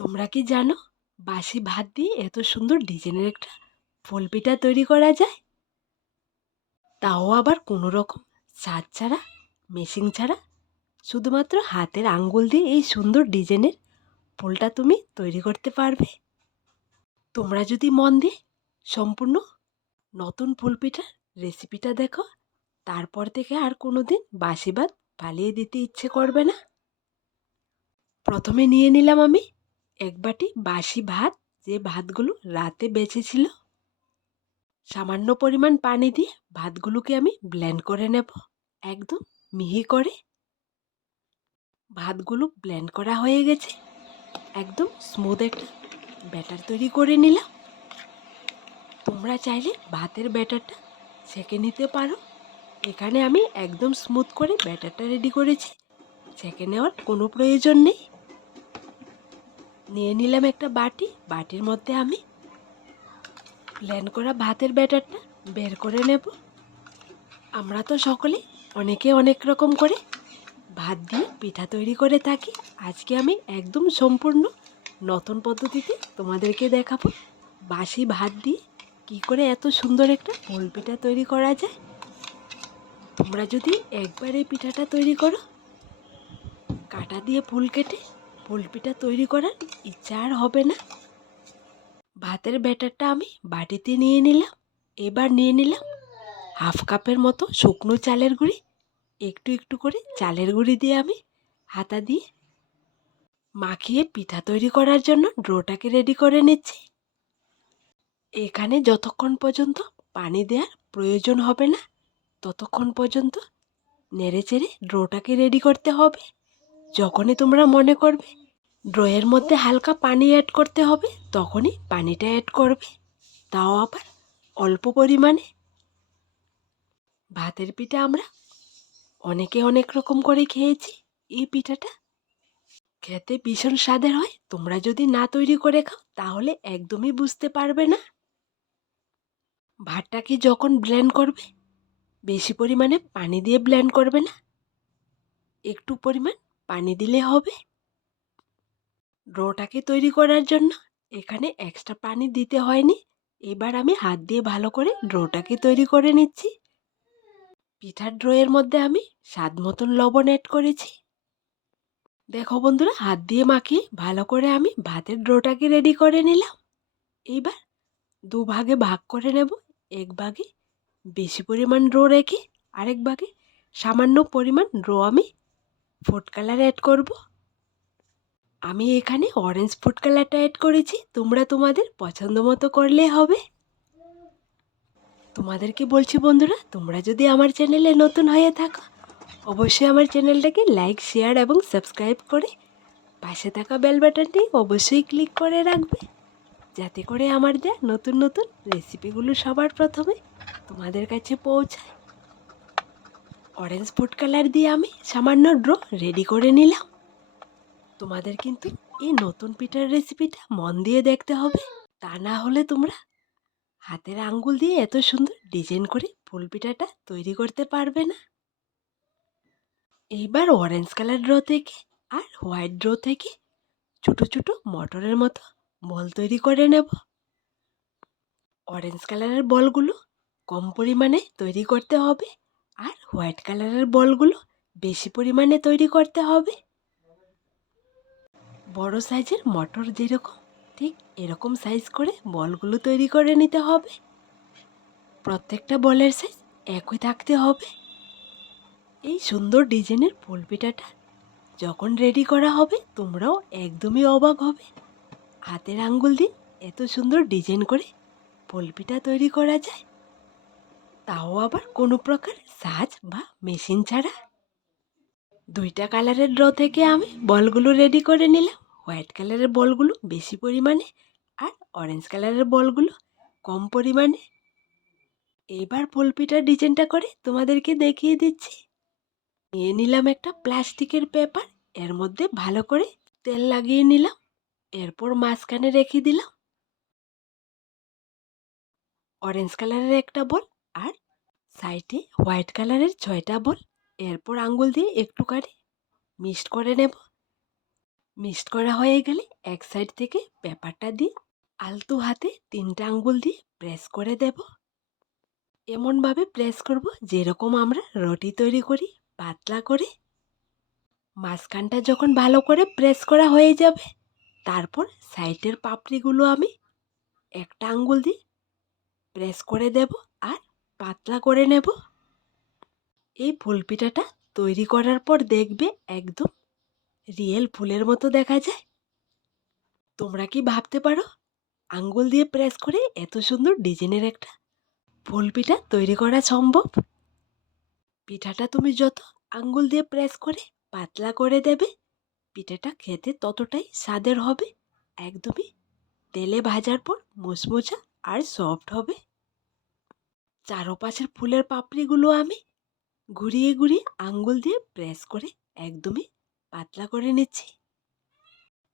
তোমরা কি জানো বাসি ভাত দিয়ে এত সুন্দর ডিজাইনের একটা ফুল পিঠা তৈরি করা যায়? তাও আবার কোনো রকম ছাঁচ ছাড়া, মেশিন ছাড়া, শুধুমাত্র হাতের আঙ্গুল দিয়ে এই সুন্দর ডিজাইনের ফুলটা তুমি তৈরি করতে পারবে। তোমরা যদি মন দিয়ে সম্পূর্ণ নতুন ফুল পিঠার রেসিপিটা দেখো, তারপর থেকে আর কোনো দিন বাসি ভাত ফালিয়ে দিতে ইচ্ছে করবে না। প্রথমে নিয়ে নিলাম আমি এক বাটি বাসি ভাত, যে ভাতগুলো রাতে বেঁচেছিল। সামান্য পরিমাণ পানি দিয়ে ভাতগুলোকে আমি ব্লেন্ড করে নেব, একদম মিহি করে। ভাতগুলো ব্লেন্ড করা হয়ে গেছে, একদম স্মুথ একটা ব্যাটার তৈরি করে নিলাম। তোমরা চাইলে ভাতের ব্যাটারটা ছেঁকে নিতে পারো। এখানে আমি একদম স্মুথ করে ব্যাটারটা রেডি করেছি, ছেঁকে নেওয়ার কোনো প্রয়োজন নেই। নিয়ে নিলাম একটা বাটি, বাটির মধ্যে আমি ব্লেন্ড করা ভাতের ব্যাটারটা বের করে নেব। আমরা তো সকলে অনেকে অনেক রকম করে ভাত দিয়ে পিঠা তৈরি করে থাকি। আজকে আমি একদম সম্পূর্ণ নতুন পদ্ধতিতে তোমাদেরকে দেখাবো বাসি ভাত দিয়ে কি করে এত সুন্দর একটা ফুল পিঠা তৈরি করা যায়। তোমরা যদি একবার এই পিঠাটা তৈরি করো, কাটা দিয়ে ফুল কেটে ফুল পিঠা তৈরি করার ইচ্ছা আর হবে না। ভাতের ব্যাটারটা আমি বাটিতে নিয়ে নিলাম। এবার নিয়ে নিলাম হাফ কাপের মতো শুকনো চালের গুঁড়ি। একটু একটু করে চালের গুঁড়ি দিয়ে আমি হাতা দিয়ে মাখিয়ে পিঠা তৈরি করার জন্য ডোটাকে রেডি করে নিচ্ছি। এখানে যতক্ষণ পর্যন্ত পানি দেওয়ার প্রয়োজন হবে না, ততক্ষণ পর্যন্ত নেড়েচেড়ে ডোটাকে রেডি করতে হবে। যখনই তোমরা মনে করবে ড্রয়ের মধ্যে হালকা পানি অ্যাড করতে হবে, তখনই পানিটা অ্যাড করবে, তাও আবার অল্প পরিমাণে। ভাতের পিঠা আমরা অনেকে অনেক রকম করে খেয়েছি। এই পিঠাটা খেতে ভীষণ স্বাদের হয়। তোমরা যদি না তৈরি করে খাও তাহলে একদমই বুঝতে পারবে না। ভাতটাকে যখন ব্লেন্ড করবে, বেশি পরিমাণে পানি দিয়ে ব্লেন্ড করবে না, একটু পরিমাণ পানি দিলে হবে। ডোটাকে তৈরি করার জন্য এখানে এক্সট্রা পানি দিতে হয়নি। এবার আমি হাত দিয়ে ভালো করে ডোটাকে তৈরি করে নিচ্ছি। পিঠার ড্রয়ের মধ্যে আমি স্বাদ মতন লবণ অ্যাড করেছি। দেখো বন্ধুরা, হাত দিয়ে মাখিয়ে ভালো করে আমি ভাতের ডোটাকে রেডি করে নিলাম। এইবার দুভাগে ভাগ করে নেব। এক ভাগে বেশি পরিমাণ ডো রেখে আরেক ভাগে সামান্য পরিমাণ ডো আমি ফুড কালার অ্যাড করব। আমি এখানে অরেঞ্জ ফুড কালারটা অ্যাড করেছি, তোমরা তোমাদের পছন্দ মতো করলে হবে। তোমাদেরকে বলছি বন্ধুরা, তোমরা যদি আমার চ্যানেলে নতুন হয়ে থাকো, অবশ্যই আমার চ্যানেলটাকে লাইক, শেয়ার এবং সাবস্ক্রাইব করে পাশে থাকা বেল বাটনটি অবশ্যই ক্লিক করে রাখবে, যাতে করে আমার দেয়া নতুন নতুন রেসিপিগুলো সবার প্রথমে তোমাদের কাছে পৌঁছায়। অরেঞ্জ ফুড কালার দিয়ে আমি সামান্য ড্র রেডি করে নিলাম। তোমাদের কিন্তু এই নতুন পিঠার রেসিপিটা মন দিয়ে দেখতে হবে, তা না হলে তোমরা হাতের আঙ্গুল দিয়ে এত সুন্দর ডিজাইন করে ফুল পিঠাটা তৈরি করতে পারবে না। এইবার অরেঞ্জ কালার ড্র থেকে আর হোয়াইট ড্র থেকে ছোটো ছোটো মটরের মতো বল তৈরি করে নেব। অরেঞ্জ কালারের বলগুলো কম পরিমাণে তৈরি করতে হবে, আর হোয়াইট কালারের বলগুলো বেশি পরিমাণে তৈরি করতে হবে। বড় সাইজের মটর যেরকম, ঠিক এরকম সাইজ করে বলগুলো তৈরি করে নিতে হবে। প্রত্যেকটা বলের সাইজ একই থাকতে হবে। এই সুন্দর ডিজাইনের ফুল পিঠাটা যখন রেডি করা হবে, তোমরাও একদমই অবাক হবে। হাতের আঙ্গুল দিয়ে এত সুন্দর ডিজাইন করে ফুল পিঠা তৈরি করা যায়, তাও আবার কোনো প্রকার সাজ বা মেশিন ছাড়া। দুইটা কালারের ড্র থেকে আমি বলগুলো রেডি করে নিলাম। হোয়াইট কালারের বলগুলো বেশি পরিমাণে আর অরেঞ্জ কালারের বলগুলো কম পরিমাণে। এবার ফুল পিঠার ডিজাইনটা করে তোমাদেরকে দেখিয়ে দিচ্ছি। নিয়ে নিলাম একটা প্লাস্টিকের পেপার, এর মধ্যে ভালো করে তেল লাগিয়ে নিলাম। এরপর মাঝখানে রেখে দিলাম অরেঞ্জ কালারের একটা বল, আর সাইডে হোয়াইট কালারের 6টা বল। এরপর আঙ্গুল দিয়ে একটুখানি মিক্সড করে নেব। মিক্সড করা হয়ে গেলে এক সাইড থেকে পেপারটা দিয়ে আলতো হাতে 3টে আঙ্গুল দিয়ে প্রেস করে দেব। এমনভাবে প্রেস করব যেরকম আমরা রুটি তৈরি করি, পাতলা করে। মাঝখানটা যখন ভালো করে প্রেস করা হয়ে যাবে, তারপর সাইডের পাপড়িগুলো আমি একটা আঙ্গুল দিয়ে প্রেস করে দেব আর পাতলা করে নেব। এই ফুলপিঠাটা তৈরি করার পর দেখবে একদম রিয়েল ফুলের মতো দেখা যায়। তোমরা কি ভাবতে পারো আঙ্গুল দিয়ে প্রেস করে এত সুন্দর ডিজাইনের একটা ফুলপিঠা তৈরি করা সম্ভব? পিঠাটা তুমি যত আঙ্গুল দিয়ে প্রেস করে পাতলা করে দেবে, পিঠাটা খেতে ততটাই স্বাদের হবে। একদমই তেলে ভাজার পর মুচমুচা আর সফট হবে। চারপাশের ফুলের পাপড়িগুলো আমি ঘুরিয়ে ঘুরিয়ে আঙ্গুল দিয়ে প্রেস করে একদমই পাতলা করে নিচ্ছি।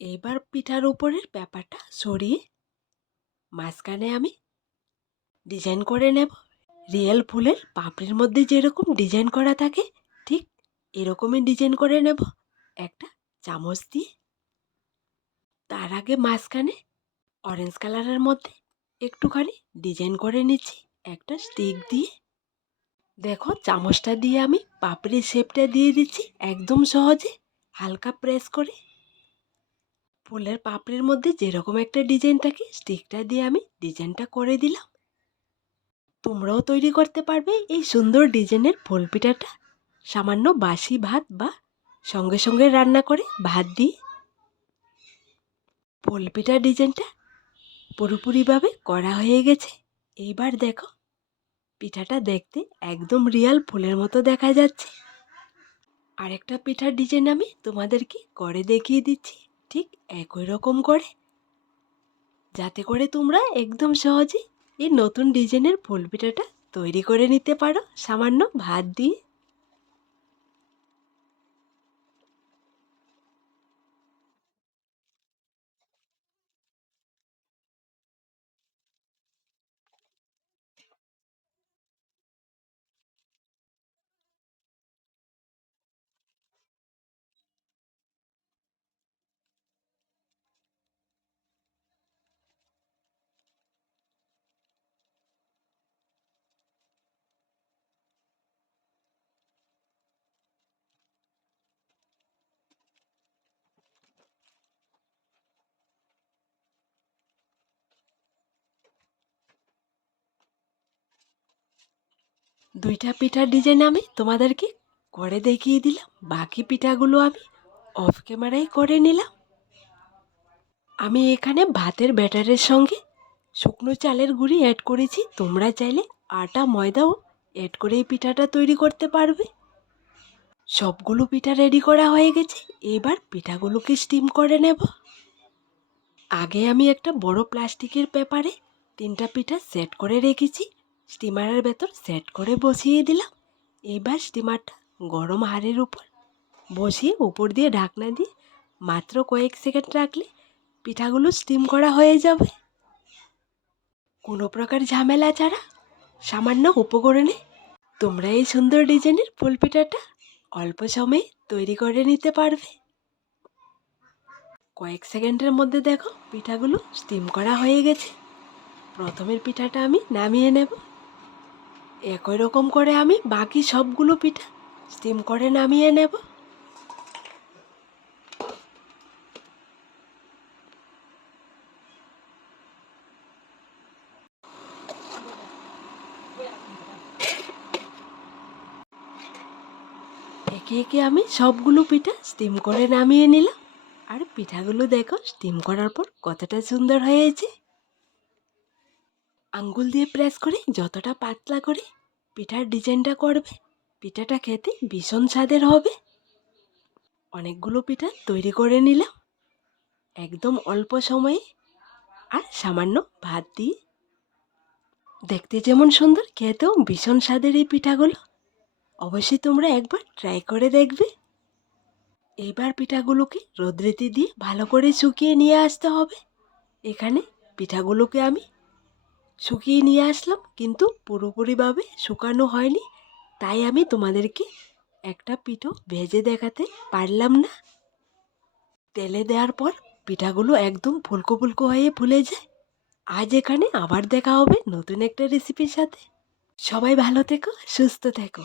এবার পিঠার উপরের পেপারটা সরিয়ে মাঝখানে আমি ডিজাইন করে নেব। রিয়েল ফুলের পাপড়ির মধ্যে যেরকম ডিজাইন করা থাকে ঠিক এরকমই ডিজাইন করে নেব একটা চামচ দিয়ে। তার আগে মাঝখানে অরেঞ্জ কালারের মধ্যে একটুখানি ডিজাইন করে নিচ্ছি একটা স্টিক দিয়ে। দেখো চামচটা দিয়ে আমি পাপড়ির শেপটা দিয়ে দিচ্ছি একদম সহজে, হালকা প্রেস করে। ফুলের পাপড়ির মধ্যে যেরকম একটা ডিজাইন থাকে স্টিকটা দিয়ে আমি ডিজাইনটা করে দিলাম। তোমরাও তৈরি করতে পারবে এই সুন্দর ডিজাইনের ফুল পিঠাটা সামান্য বাসি ভাত বা সঙ্গে সঙ্গে রান্না করে ভাত দিয়ে। ফুল পিঠার ডিজাইনটা পুরোপুরিভাবে করা হয়ে গেছে। এইবার দেখো পিঠাটা দেখতে একদম রিয়াল ফুলের মতো দেখা যাচ্ছে। আরেকটা পিঠার ডিজাইন আমি তোমাদেরকে করে দেখিয়ে দিচ্ছি ঠিক একই রকম করে, যাতে করে তোমরা একদম সহজে এই নতুন ডিজাইনের ফুল পিঠাটা তৈরি করে নিতে পারো সামান্য ভাত দিয়ে। দুইটা পিঠার ডিজাইন আমি তোমাদেরকে করে দেখিয়ে দিলাম, বাকি পিঠাগুলো আমি অফ ক্যামেরায় করে নিলাম। আমি এখানে ভাতের ব্যাটারের সঙ্গে শুকনো চালের গুঁড়ি অ্যাড করেছি, তোমরা চাইলে আটা ময়দাও অ্যাড করে এই পিঠাটা তৈরি করতে পারবে। সবগুলো পিঠা রেডি করা হয়ে গেছে, এবার পিঠাগুলোকে স্টিম করে নেব। আগে আমি একটা বড় প্লাস্টিকের পেপারে 3টা পিঠা সেট করে রেখেছি, স্টিমারের ভেতর সেট করে বসিয়ে দিলাম। এবার স্টিমারটা গরম হাঁড়ির উপর বসিয়ে উপর দিয়ে ঢাকনা দিয়ে মাত্র কয়েক সেকেন্ড রাখলে পিঠাগুলো স্টিম করা হয়ে যাবে। কোনো প্রকার ঝামেলা ছাড়া সামান্য উপকরণে তোমরা এই সুন্দর ডিজাইনের ফুল পিঠাটা অল্প সময়ে তৈরি করে নিতে পারবে। কয়েক সেকেন্ডের মধ্যে দেখো পিঠাগুলো স্টিম করা হয়ে গেছে। প্রথমের পিঠাটা আমি নামিয়ে নেব। একই রকম করে আমি বাকি সবগুলো পিঠা স্টিম করে নামিয়ে নেব। একে একে আমি সবগুলো পিঠা স্টিম করে নামিয়ে নিলাম। আর পিঠাগুলো দেখো স্টিম করার পর কতটা সুন্দর হয়েছে। আঙ্গুল দিয়ে প্রেস করে যতটা পাতলা করে পিঠার ডিজাইনটা করবে, পিঠাটা খেতে ভীষণ স্বাদের হবে। অনেকগুলো পিঠা তৈরি করে নিলাম একদম অল্প সময়ে আর সামান্য ভাত দিয়ে। দেখতে যেমন সুন্দর, খেতেও ভীষণ স্বাদের এই পিঠাগুলো। অবশ্যই তোমরা একবার ট্রাই করে দেখবে। এইবার পিঠাগুলোকে রোদ্রেতে দিয়ে ভালো করে শুকিয়ে নিয়ে আসতে হবে। এখানে পিঠাগুলোকে আমি শুকিয়ে নিয়ে আসলাম, কিন্তু পুরোপুরিভাবে শুকানো হয়নি, তাই আমি তোমাদেরকে একটা পিঠো ভেজে দেখাতে পারলাম না। তেলে দেওয়ার পর পিঠাগুলো একদম ফুলকো ফুলকো হয়ে ফুলে যায়। আজ এখানে আবার দেখা হবে নতুন একটা রেসিপির সাথে। সবাই ভালো থেকো, সুস্থ থেকো।